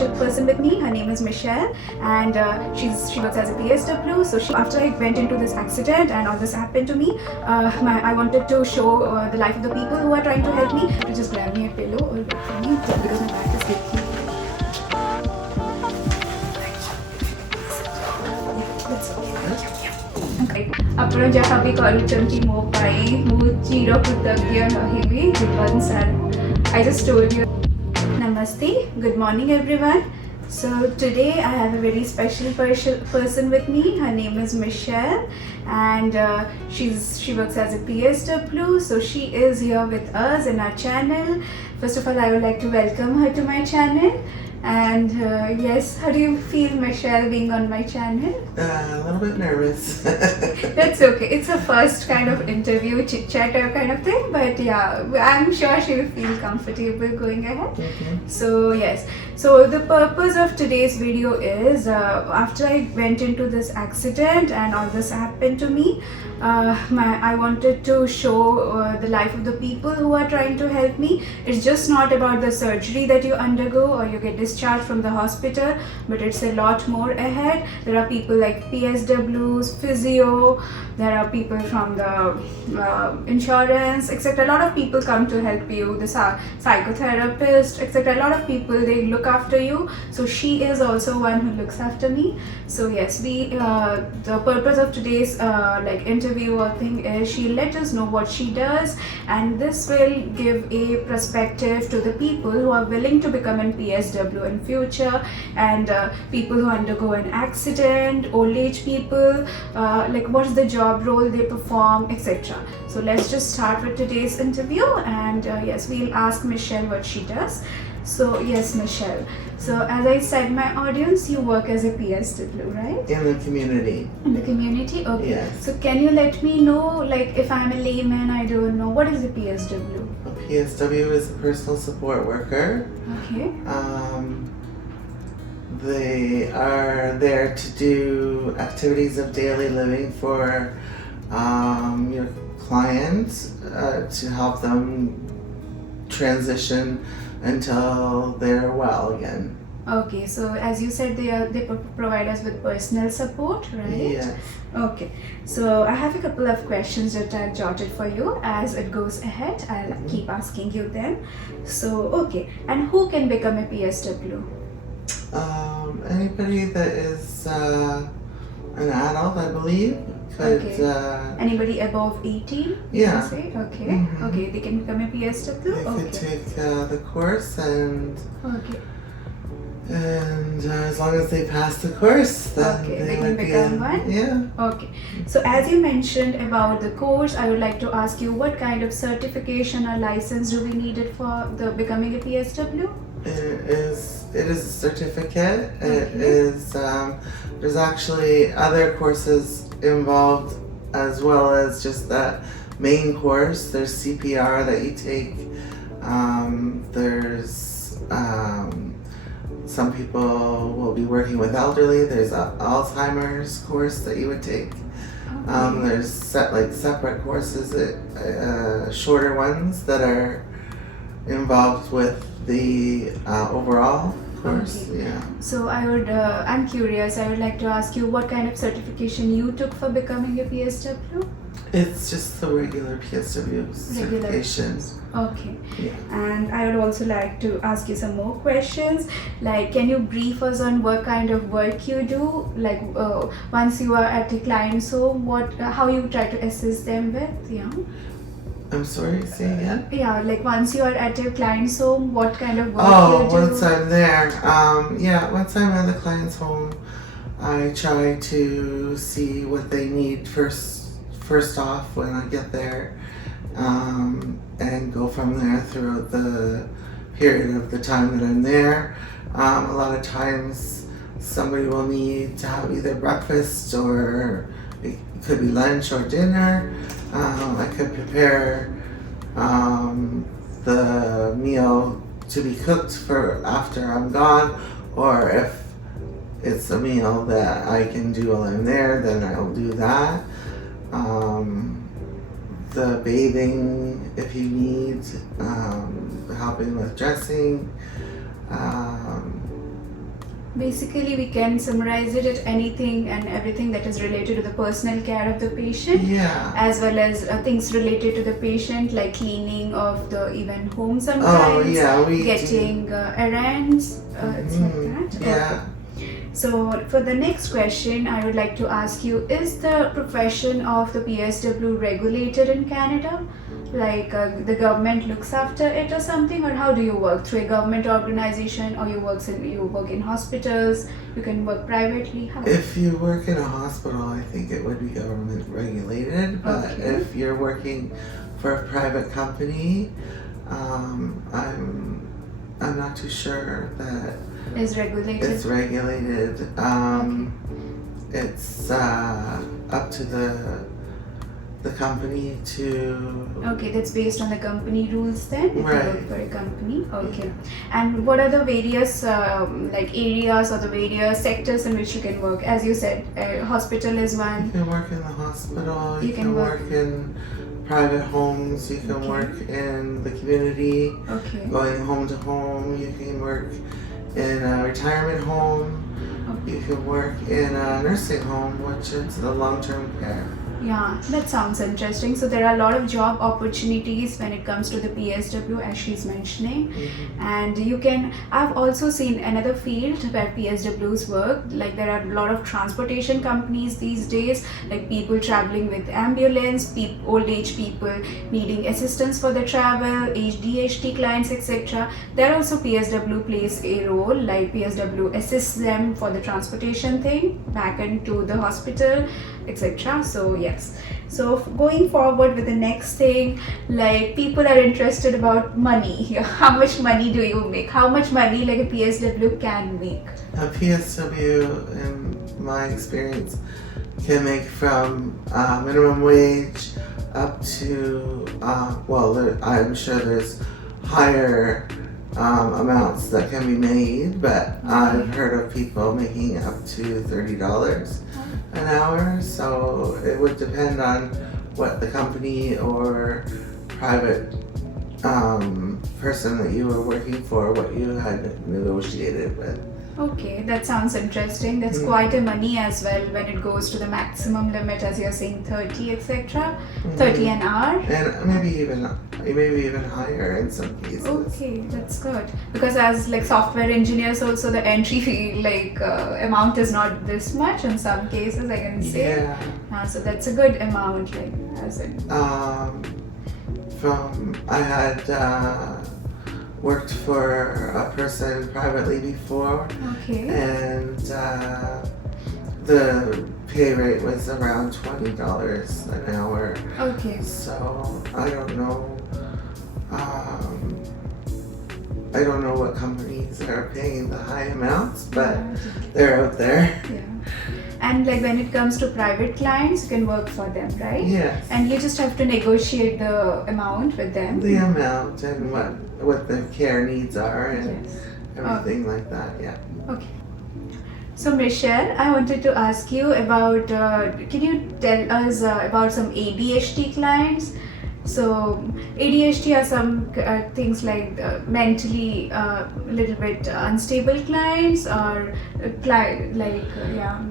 special person with me. Her name is Michelle, and she works as a PSW. So after I went into this accident and all this happened to me, I wanted to show the life of the people who are trying to help me. To just grab me a pillow or wait for me because my back is aching. ଆପଣ ଯାହା ବି କରୁଛନ୍ତି ମୋ ପାଇଁ ମୁଁ ଚିର କୃତଜ୍ଞ ରହିବି ଜୀବନ ସାରା. I just told you. Namaste, good morning everyone. So today I have a very special person with me. Her name is Michelle, and she works as a PSW. So she is here with us in our channel. First of all, I would like to welcome her to my channel. And yes, how do you feel, Michelle, being on my channel? A little bit nervous. That's okay. It's a first kind of interview, chit-chatter kind of thing. But yeah, I'm sure she will feel comfortable going ahead. Mm-hmm. So yes. So the purpose of today's video is after I went into this accident and all this happened to me, I wanted to show the life of the people who are trying to help me. It's just not about the surgery that you undergo or you get discharged from the hospital, but it's a lot more ahead. There are people like PSWs, physio, there are people from the insurance, etc. A lot of people come to help you, the psychotherapist, etc. A lot of people, they look after you. So she is also one who looks after me. So yes, the purpose of today's interview or thing is she'll let us know what she does, and this will give a perspective to the people who are willing to become an PSW in future, and people who undergo an accident, old age people, what's the job role they perform, etc. So let's just start with today's interview, and yes, we'll ask Michelle what she does. So yes, Michelle. So as I said, my audience, you work as a PSW, right? In the community. In the community, okay. Yes. So can you let me know, like, if I'm a layman, I don't know, what is a PSW? A PSW is a personal support worker. Okay. They are there to do activities of daily living for your clients to help them transition until they're well again. Okay, so as you said, they provide us with personal support, right? Yes. Okay, so I have a couple of questions that I've jotted for you. As it goes ahead, I'll keep asking you them. So okay, and who can become a PSW? Anybody that is an adult, I believe. Okay. Anybody above 18? Yeah. You say? Okay. Mm-hmm. Okay, they can become a PSW? They could take the course, and Okay. as long as they pass the course, then Okay, they they can would become be one? Yeah. Okay. So as you mentioned about the course, I would like to ask you what kind of certification or license do we need it for the becoming a PSW? It is a certificate. It Okay. is there's actually other courses involved as well as just that main course. There's CPR that you take. There's some people will be working with elderly. There's an Alzheimer's course that you would take. Okay. There's separate courses, shorter ones that are involved with the overall course. Okay. Yeah. So I'm curious, I would like to ask you what kind of certification you took for becoming a PSW? It's just the regular PSW certification. Okay. Yeah. And I would also like to ask you some more questions. Like, can you brief us on what kind of work you do? Like, once you are at a client's home, how you try to assist them with? Yeah. I'm sorry, say again? Yeah, like once you are at your client's home, what kind of work you do? Once I'm there, once I'm at the client's home, I try to see what they need first off when I get there, and go from there throughout the period of the time that I'm there. A lot of times somebody will need to have either breakfast or it could be lunch or dinner. I could prepare the meal to be cooked for after I'm gone, or if it's a meal that I can do while I'm there, then I'll do that. The bathing, if you need, helping with dressing, Basically, we can summarize it at anything and everything that is related to the personal care of the patient, Yeah. as well as things related to the patient, like cleaning of the even home Oh, sometimes, yeah, we getting errands, it's like that. Yeah. So for the next question, I would like to ask you: is the profession of the PSW regulated in Canada? Like the government looks after it or something, or how do you work through a government organization, or you work in hospitals? You can work privately. How? If you work in a hospital, I think it would be government regulated. But Okay. if you're working for a private company, I'm not too sure that Is regulated. it's regulated. It's up to the company to. Okay, that's based on the company rules then, if you work Right. for a company. Okay. And what are the various like areas or the various sectors in which you can work? As you said, hospital is You one. can work in the hospital. You You can can work- work in private homes. You can Okay. work in the community, Okay. going home to home. You can work in a retirement home. Okay. You can work in a nursing home, which is the long-term care. Yeah, that sounds interesting. So there are a lot of job opportunities when it comes to the PSW, as she's mentioning. And you can, I've also seen another field where PSWs work. Like there are a lot of transportation companies these days, like people traveling with ambulance, old age people needing assistance for the travel, ADHD clients, etc. There also PSW plays a role, like PSW assists them for the transportation thing back into the hospital, etc. So yes, so going forward with the next thing, like people are interested about money. How much money do you make? How much money like a PSW can make? A PSW, in my experience, can make from minimum wage up to, I'm sure there's higher amounts that can be made, but I've heard of people making up to $30 an hour, so it would depend on what the company or private person that you were working for, what you had negotiated with. Okay, that sounds interesting. That's quite a money as well when it goes to the maximum limit, as you're saying, 30, etc. 30 an hour. And maybe even higher in some cases. Okay, that's good. Because as like software engineers, also the entry fee amount is not this much in some cases, I can say. Yeah. So that's a good amount, like as in. I had worked for a person privately before, Okay. and the pay rate was around $20 an hour. Okay. So I don't know. I don't know what companies are paying the high amounts, but they're out there. Yeah. And like when it comes to private clients, you can work for them, right? Yes. And you just have to negotiate the amount with them. The amount and what the care needs are and Yes. everything like that. Yeah. Okay. So Michelle, I wanted to ask you about, can you tell us about some ADHD clients? So ADHD are some things like mentally a little bit unstable clients, or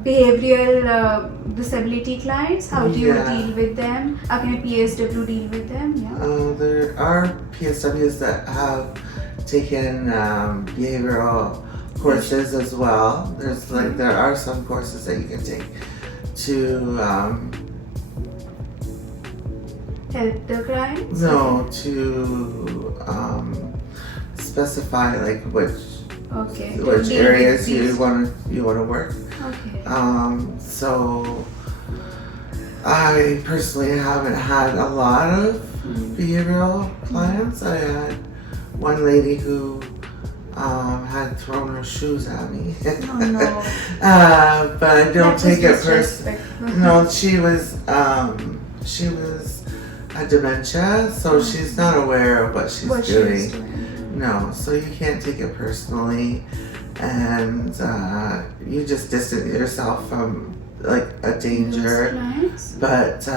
behavioral disability clients. How do you Yeah. deal with them? How can a PSW deal with them? Yeah. There are PSWs that have taken behavioral courses as well. There are some courses that you can take to Help the clients? to specify like which Okay. To which deal with areas these- you want to work. Okay. So I personally haven't had a lot of behavioral clients. I had one lady who had thrown her shoes at me. Oh no. But I don't That take was it personally. disrespectful. No, she was a dementia, so she's not aware of what she's What doing. she's doing. No, so you can't take it personally, and you just distance yourself from like a danger. Those clients? But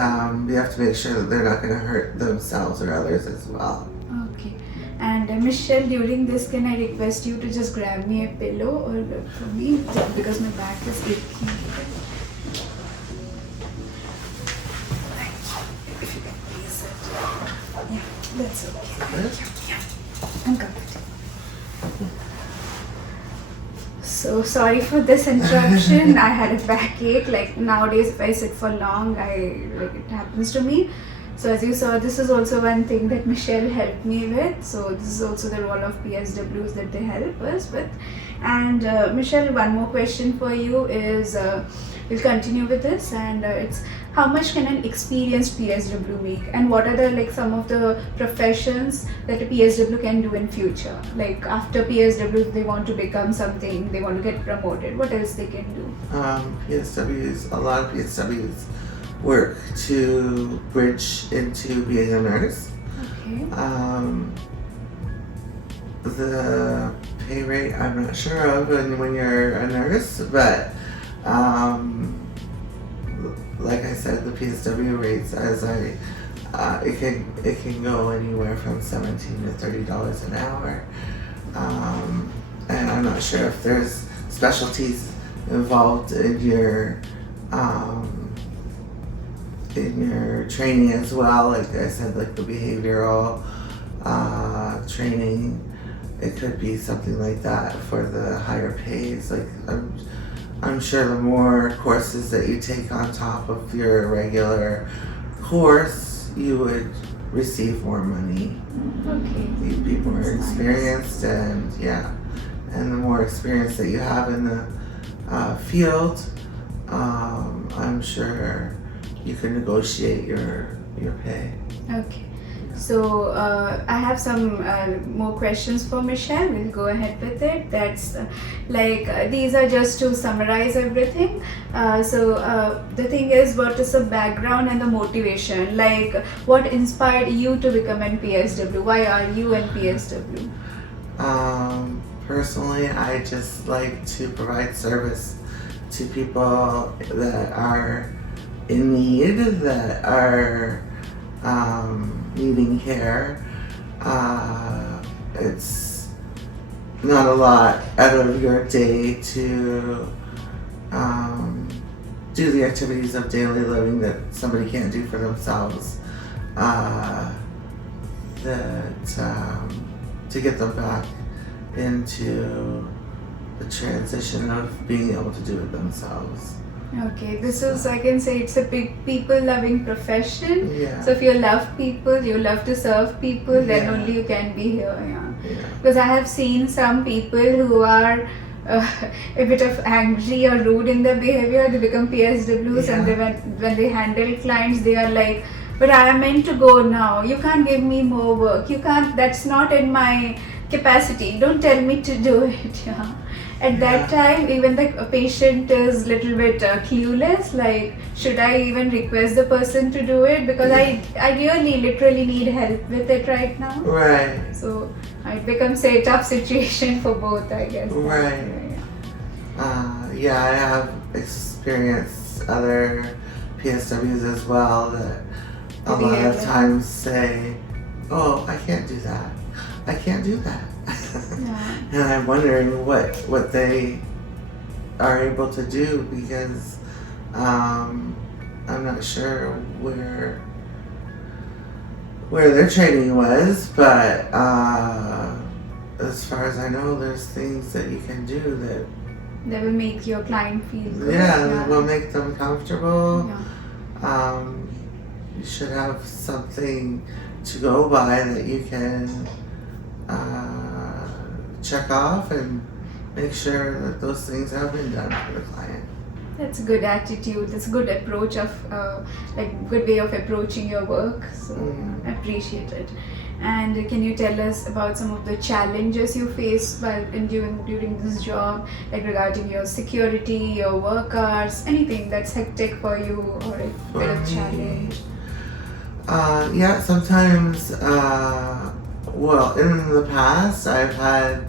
you have to make sure that they're not going to hurt themselves or others as well. Okay. And Michelle, during this, can I request you to just grab me a pillow or for me, because my back is aching. If you can please sit. Yeah, that's okay. Thank you. Yeah, I'm comfortable. So sorry for this interruption. I had a backache. Like nowadays, if I sit for long, it happens to me. So as you saw, this is also one thing that Michelle helped me with. So this is also the role of PSWs that they help us with. And Michelle, one more question for you is, we'll continue with this, and it's how much can an experienced PSW make, and what are the some of the professions that a PSW can do in future? Like after PSW, if they want to become something, they want to get promoted, what else they can do? A lot of PSWs work to bridge into being a nurse. Okay. The pay rate I'm not sure of when you're a nurse, but like I said, the PSW rates it can go anywhere from $17 to $30 an hour, and I'm not sure if there's specialties involved in your training as well. Like I said, like the behavioral training, it could be something like that for the higher pays. Like I'm sure the more courses that you take on top of your regular course, you would receive more money. Okay. You'd be more That's experienced, and the more experience that you have in the field, I'm sure you can negotiate your pay. Okay. So I have some more questions for Michelle. We'll go ahead with it. That's these are just to summarize everything. The thing is, what is the background and the motivation? Like, what inspired you to become an PSW? Why are you an PSW? Personally, I just like to provide service to people that are in need, that are needing care. It's not a lot out of your day to do the activities of daily living that somebody can't do for themselves. To get them back into the transition of being able to do it themselves. Okay, this is, I can say, it's a big people-loving profession. Yeah. So if you love people, you love to serve people, then Yeah. only you can be here. Yeah. Because I have seen some people who are a bit of angry or rude in their behavior. They become PSWs, and when they handle clients, they are like, "But I am meant to go now. You can't give me more work. You can't. That's not in my capacity. Don't tell me to do it." Yeah. At that time, even the patient is little bit clueless, like, should I even request the person to do it? Because I really literally need help with it right now. Right. So it becomes a tough situation for both, I guess. Right. I have experienced other PSWs as well that a lot of times say, "Oh, I can't do that. I can't do that." Yeah. And I'm wondering what they are able to do, because I'm not sure where their training was, but as far as I know, there's things that you can do that will make your client feel good. that will make them comfortable. Yeah. You should have something to go by that you can check off and make sure that those things have been done for the client. That's a good attitude. That's a good approach of good way of approaching your work. So I appreciate it. And can you tell us about some of the challenges you face while during this job, like regarding your security, your work hours, anything that's hectic for you or a bit of challenge? Sometimes. Well, in the past, I've had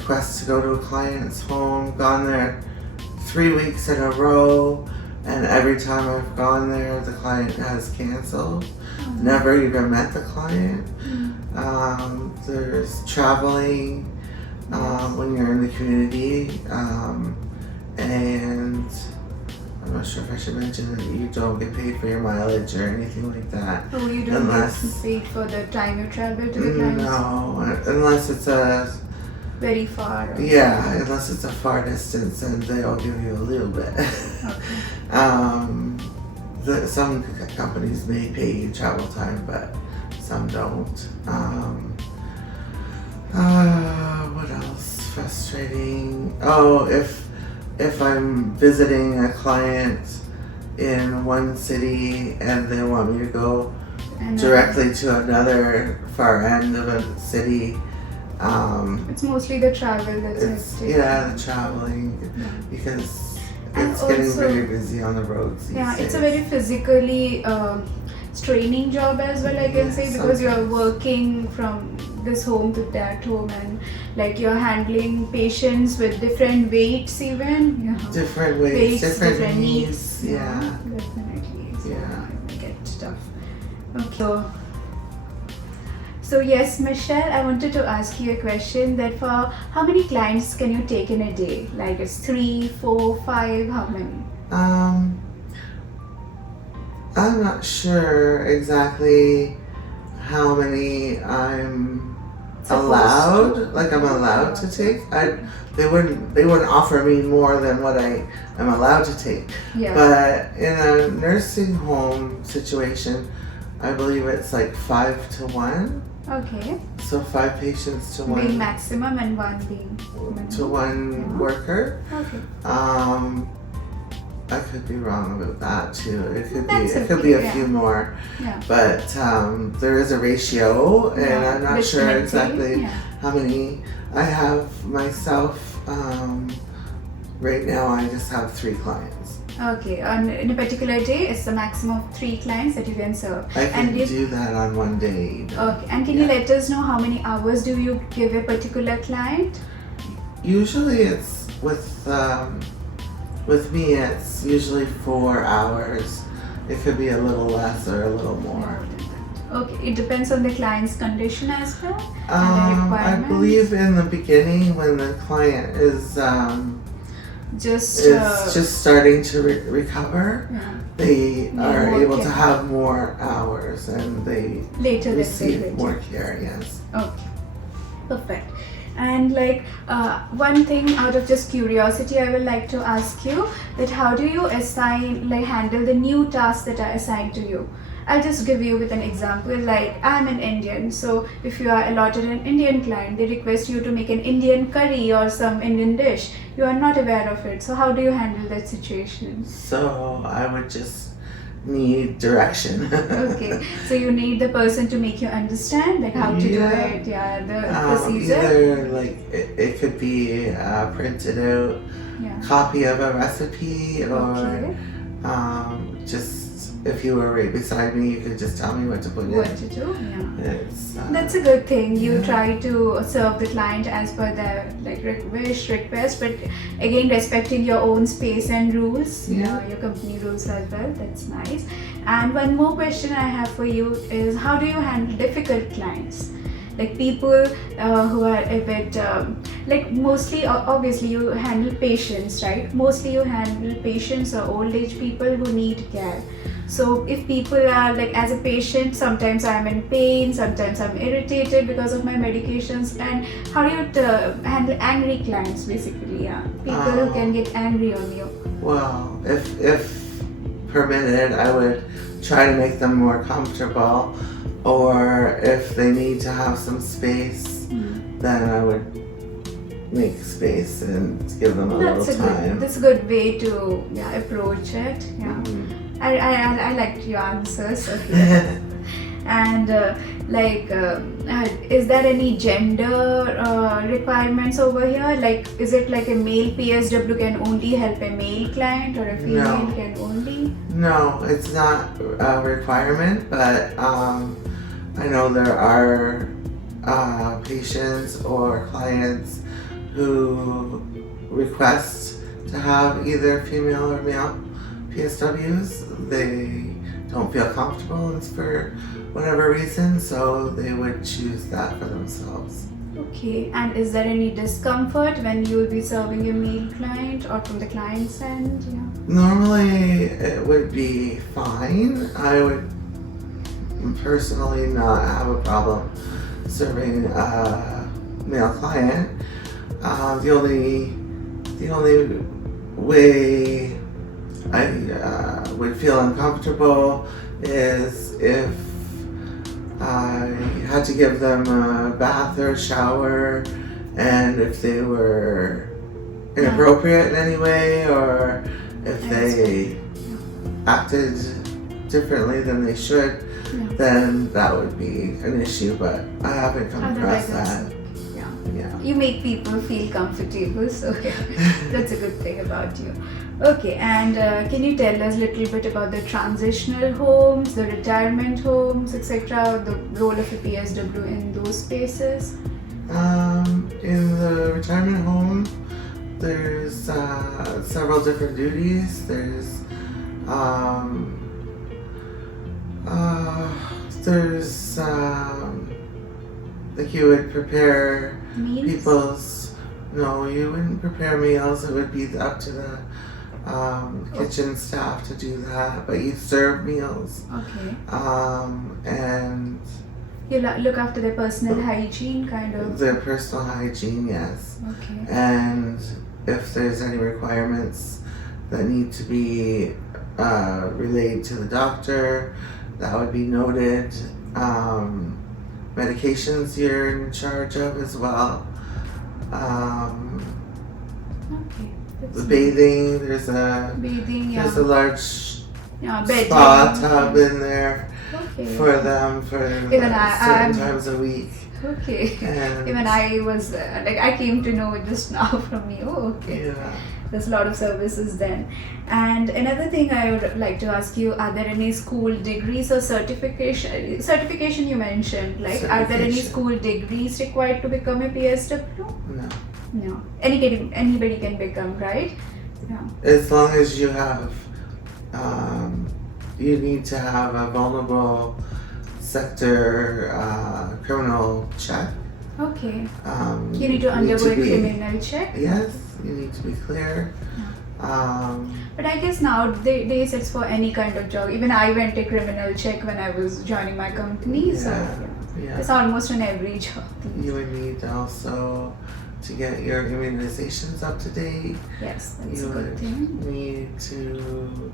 requests to go to a client's home, gone there 3 weeks in a row, and every time I've gone there, the client has canceled. never even met the client. There's traveling when you're in the community, and I'm not sure if I should mention that you don't get paid for your mileage or anything like that. Oh, you don't get paid for the time you travel to the clients? No, unless it's a very far. Yeah, unless it's a far distance, and they'll give you a little bit. Okay. Some companies may pay you travel time, but some don't. What else? Frustrating. Oh, if I'm visiting a client in one city and they want me to go directly to another far end of a city. It's mostly the travel that's hectic. Yeah, the traveling, because it's getting very busy on the roads these days. It's a very physically straining job as well, I can say, because you're working from this home to that home, and like you're handling patients with different weights even. Different weights, different needs. Definitely. So yeah. I get stuff. Okay. So yes, Michelle, I wanted to ask you a question that for how many clients can you take in a day? Like it's 3, 4, 5, how many? I'm not sure exactly how many I'm allowed. Like I'm allowed to take. They wouldn't offer me more than what I am allowed to take. Yeah. But in a nursing home situation, I believe it's like 5 to 1. Okay. So 5 patients to 1. Being maximum and 1 being minimum. To 1 worker. Okay. I could be wrong about that too. It could be a few more. Yeah. But there is a ratio, and I'm not sure exactly how many I have myself. Right now, I just have 3 clients. Okay, in a particular day, it's the maximum of 3 clients that you can serve. I can do that on one day. Okay, and can you let us know how many hours do you give a particular client? Usually it's with me, it's usually 4 hours. It could be a little less or a little more. Okay, it depends on the client's condition as well, and the I requirements. believe in the beginning, when the client is just starting to recover, they are able to have more hours, and they receive more care. Yes. Okay, perfect. And like one thing out of just curiosity, I would like to ask you that how do you handle the new tasks that are assigned to you? I'll just give you with an example. Like I'm an Indian, so if you are allotted an Indian client, they request you to make an Indian curry or some Indian dish. You are not aware of it. So how do you handle that situation? So I would just need direction. Okay, so you need the person to make you understand like how to do it, the procedure. Either like it could be a printed out copy of a recipe, or just if you were right beside me, you could just tell me what to put in. What to do, that's a good thing. You try to serve the client as per their request, but again respecting your own space and rules, your company rules as well. That's nice. And one more question I have for you is, how do you handle difficult clients? Like people who are a bit mostly obviously you handle patients, right? Mostly you handle patients or old age people who need care. So if people are like, as a patient, sometimes I'm in pain, sometimes I'm irritated because of my medications, and how do you handle angry clients basically? People who can get angry on you. Well, if permitted, I would try to make them more comfortable, or if they need to have some space, then I would make space and give them a little time. That's a good way to approach it. I liked your answers. Okay. And is there any gender requirements over here? Like, is it like a male PSW can only help a male client, or a female can only? No, it's not a requirement, but I know there are patients or clients who request to have either female or male PSWs. They don't feel comfortable for whatever reason, so they would choose that for themselves. Okay, and is there any discomfort when you will be serving a male client or from the client's end? Yeah. Normally, it would be fine. I would personally not have a problem serving a male client. The only way I would feel uncomfortable is if I had to give them a bath or a shower, and if they were inappropriate in any way, or if they acted differently than they should, then that would be an issue, but I haven't come across that. Yeah. You make people feel comfortable, so that's a good thing about you. Okay, and can you tell us a little bit about the transitional homes, the retirement homes, etc., the role of a PSW in those spaces? In the retirement home, there's several different duties. There's like you would prepare Meals? people's. No, you wouldn't prepare meals. It would be up to the kitchen staff to do that, but you serve meals. Okay. And You look after their personal hygiene, kind of. their personal hygiene, yes. Okay. And if there's any requirements that need to be relayed to the doctor, that would be noted. Medications you're in charge of as well. Okay. The bathing, there's a large spa tub in there for them for certain times a week. Okay. And Even I was I came to know it just now from you. Okay. yeah. There's a lot of services then. And another thing I would like to ask you, are there any school degrees or certification you mentioned, like are there any school degrees required to become a PSW? No. No. Anybody can become, right? Yeah. As long as you have, you need to have a vulnerable sector criminal check. Okay. You need to undergo a criminal check? Yes, you need to be clear. But I guess nowadays it's for any kind of job. Even I went a criminal check when I was joining my company, so it's almost on every job. You would need also to get your immunizations up to date. Yes, that's you a good thing. Need to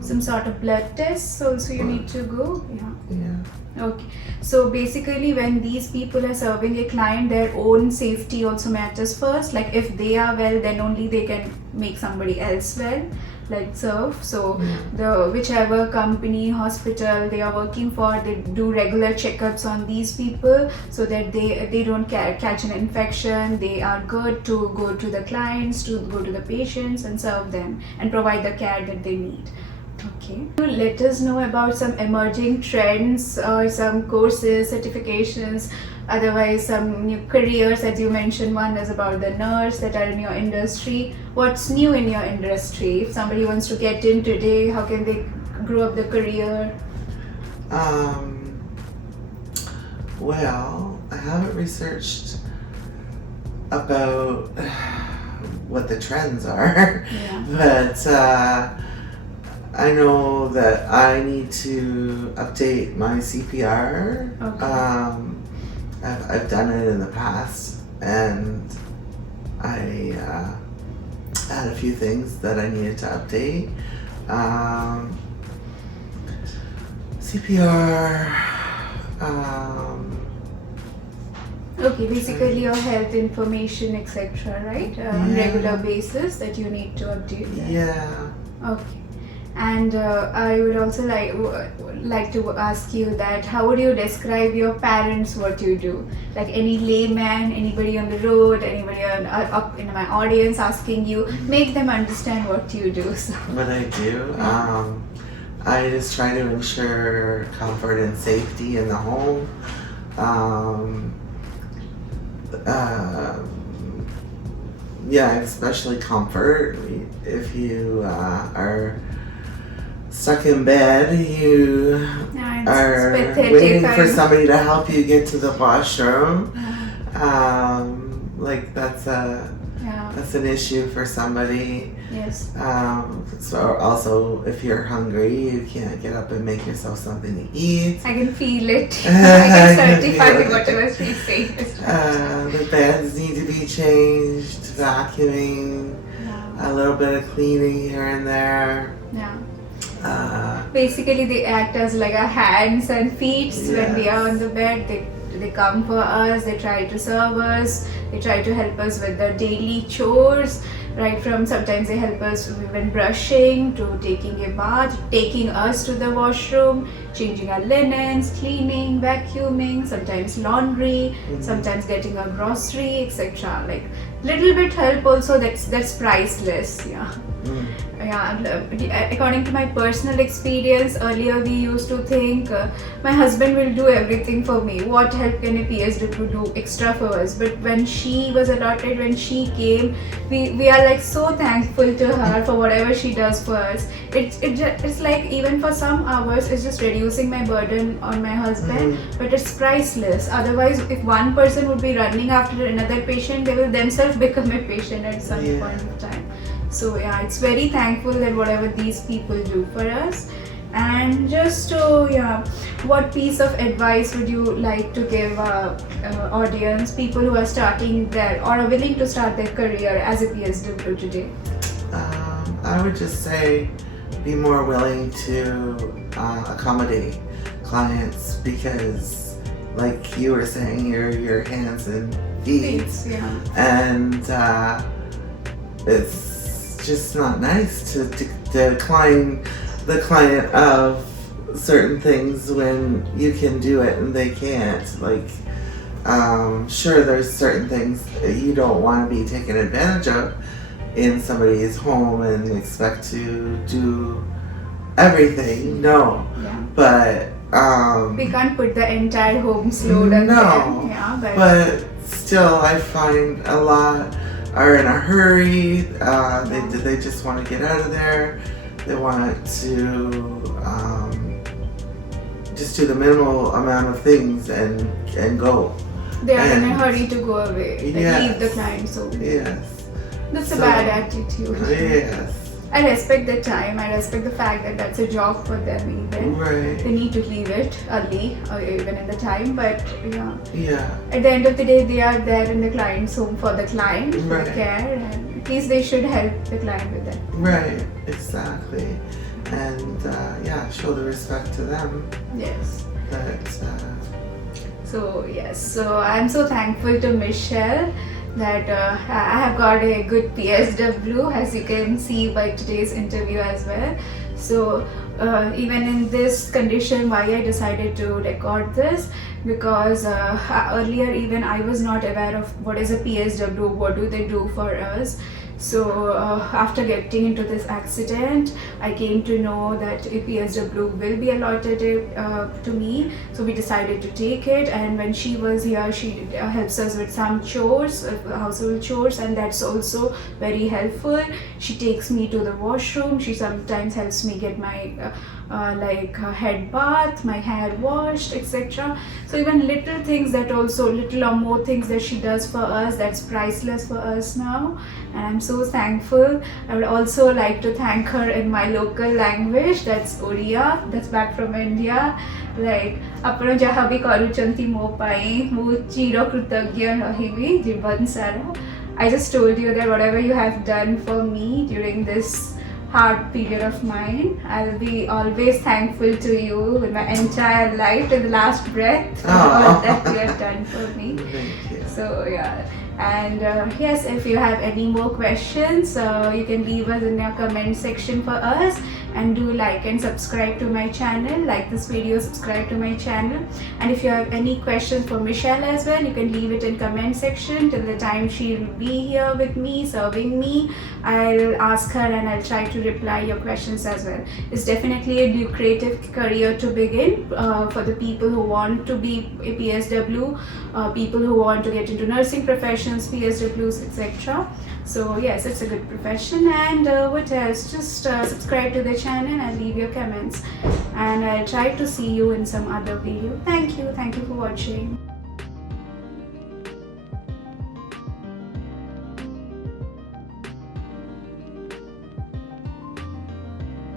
some sort of blood tests also you need to go. Yeah. Okay. So basically when these people are serving a client, their own safety also matters first. Like if they are well, then only they can make somebody else well, like serve. So the whichever company, hospital they are working for, they do regular checkups on these people so that they don't catch an infection. They are good to go to the clients, to go to the patients and serve them and provide the care that they need. Okay. Let us know about some emerging trends or some courses, certifications, otherwise some new careers. As you mentioned, one is about the nurse that are in your industry. What's new in your industry? If somebody wants to get in today, how can they grow up the career? Well, I haven't researched about what the trends are, but I know that I need to update my CPR. Okay. I've done it in the past, and I had a few things that I needed to update. CPR. Okay, basically your health information, etc., right? On regular basis that you need to update that. Yeah. Okay. And I would also like to ask you that how would you describe your parents, what you do? Like any layman, anybody on the road, anybody up in my audience asking you, make them understand what you do. So. What I do? I just try to ensure comfort and safety in the home. Especially comfort. If you are stuck in bed, you Yeah, are it's pathetic. waiting for somebody to help you get to the washroom. Yeah. Like that's Yeah. an issue for somebody. Yes. So also, if you're hungry, you can't get up and make yourself something to eat. I can feel it. I can certify feel it. whatever she's saying is right. The beds need to be changed, vacuuming, Yeah. a little bit of cleaning here and there. Yeah. Basically, Basically, they act as like our hands and feet when we are on the bed. They come for us. They try to serve us. They try to help us with the daily chores. Right from sometimes they help us when brushing to taking a bath, taking us to the washroom, changing our linens, cleaning, vacuuming, sometimes laundry, sometimes getting our grocery, etc. Like little bit help also. That's priceless. Yeah. Yeah, according to my personal experience, earlier we used to think my husband will do everything for me. What help can a PSW do extra for us? But when she was allotted, when she came, we are like so thankful to her for whatever she does for us. It's like even for some hours, it's just reducing my burden on my husband, but it's priceless. Otherwise, if one person would be running after another patient, they will themselves become a patient at some point of time. So yeah, it's very thankful that whatever these people do for us. And just to, what piece of advice would you like to give audience, people who are starting their or are willing to start their career as a PSW today? I would just say be more willing to accommodate clients because, like you were saying, you're your hands and feet, and it's just not nice to decline the client of certain things when you can do it and they can't. Like, sure, there's certain things that you don't want to be taken advantage of in somebody's home and expect to do everything. No, but we can't put the entire home's load on them. Yeah, but still, I find a lot are in a hurry. They just want to get out of there. They want to just do the minimal amount of things and go. They are in a hurry to go away. They leave the client. So that's a bad attitude. Yes. I respect the time. I respect the fact that that's a job for them even. Right. They need to leave it early or even in the time. But yeah. At the end of the day, they are there in the client's home for the client, for the care, and at least they should help the client with that. Right. Exactly. And show the respect to them. Yes. But. So I'm so thankful to Michelle that I have got a good PSW, as you can see by today's interview as well. So even in this condition, why I decided to record this, because earlier even I was not aware of what is a PSW, what do they do for us. So after getting into this accident, I came to know that a PSW will be allotted to me. So we decided to take it, and when she was here, she helps us with some chores, household chores, and that's also very helpful. She takes me to the washroom. She sometimes helps me get my head bath, my hair washed, etc. So even little things that also, little or more things that she does for us, that's priceless for us now, and I'm so thankful. I would also like to thank her in my local language, that's Oriya, that's back from India. Like, ଆପଣ ଯାହା ବି କରୁଛନ୍ତି ମୋ ପାଇଁ ମୁଁ ଚିର କୃତଜ୍ଞ ରହିବି ଜୀବନ ସାରା. I just told you that whatever you have done for me during this hard period of mine, I'll be always thankful to you with my entire life to the last breath for all that you have done for me. Thank you. So and yes, if you have any more questions, you can leave us in your comment section for us, and do like and subscribe to my channel. Like this video, subscribe to my channel, and if you have any questions for Michelle as well, you can leave it in comment section. Till the time she'll be here with me, serving me, I'll ask her and I'll try to reply your questions as well. It's definitely a lucrative career to begin for the people who want to be a PSW, people who want to get into nursing professions, PSWs, etc. So yes, it's a good profession. And what else? Just subscribe to the channel and leave your comments, and I'll try to see you in some other video. Thank you for watching.